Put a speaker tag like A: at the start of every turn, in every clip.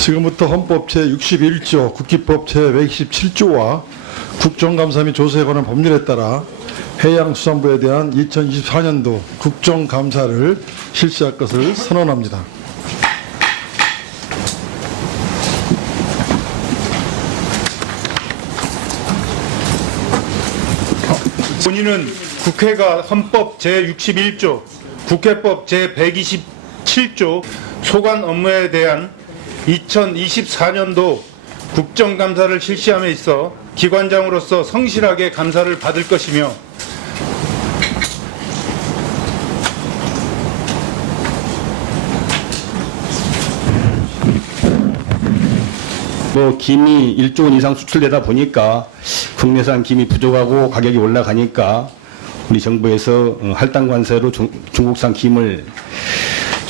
A: 지금부터 헌법 제61조, 국기법 제127조와 국정감사 및 조사에 관한 법률에 따라 해양수산부에 대한 2024년도 국정감사를 실시할 것을 선언합니다.
B: 본인은 국회가 헌법 제61조, 국회법 제127조 소관 업무에 대한 2024년도 국정감사를 실시함에 있어 기관장으로서 성실하게 감사를 받을 것이며
C: 뭐 김이 1조 원 이상 수출되다 보니까 국내산 김이 부족하고 가격이 올라가니까 우리 정부에서 어, 할당 관세로 중, 중국산 김을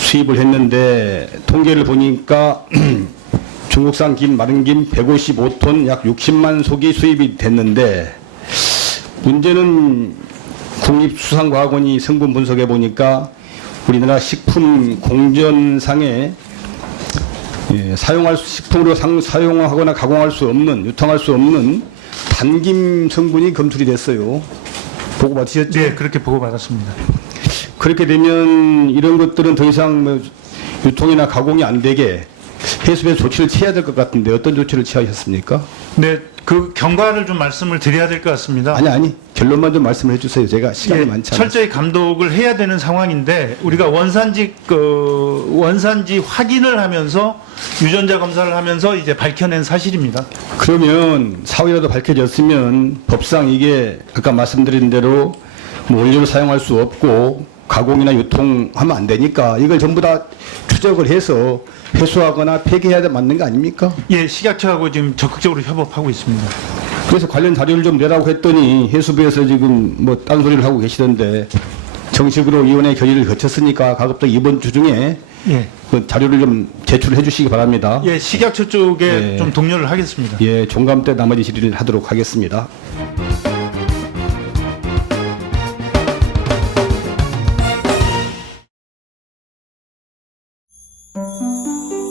C: 수입을 했는데 통계를 보니까 중국산 김 마른 김 155톤 약 60만 속이 수입이 됐는데 문제는 국립수산과학원이 성분 분석해 보니까 우리나라 식품 공전상에 예, 사용할 수, 식품으로 상, 사용하거나 가공할 수 없는 유통할 수 없는 단김 성분이 검출이 됐어요. 보고 받으셨죠?
B: 네 그렇게 보고받았습니다.
C: 그렇게 되면 이런 것들은 더 이상 뭐 유통이나 가공이 안 되게 해수부에서 조치를 취해야 될 것 같은데 어떤 조치를 취하셨습니까?
B: 네, 그 경과를 좀 말씀을 드려야 될 것 같습니다.
C: 아니 아니 결론만 좀 말씀을 해주세요. 제가 시간이
B: 예,
C: 많지 않아서.
B: 철저히 감독을 해야 되는 상황인데 우리가 원산지 그 원산지 확인을 하면서 유전자 검사를 하면서 이제 밝혀낸 사실입니다.
C: 그러면 사후이라도 밝혀졌으면 법상 이게 아까 말씀드린 대로 뭐 원료를 사용할 수 없고 가공이나 유통하면 안 되니까 이걸 전부 다 추적을 해서 회수하거나 폐기해야 맞는 거 아닙니까?
B: 예, 식약처하고 지금 적극적으로 협업하고 있습니다.
C: 그래서 관련 자료를 좀 내라고 했더니 해수부에서 지금 뭐 딴소리를 하고 계시던데 정식으로 위원회 결의를 거쳤으니까 가급적 이번 주 중에
B: 예,
C: 그 자료를 좀 제출해 주시기 바랍니다.
B: 예, 식약처 쪽에
C: 예.
B: 좀 독려를 하겠습니다.
C: 예, 종감 때 나머지 질의를 하도록 하겠습니다. Música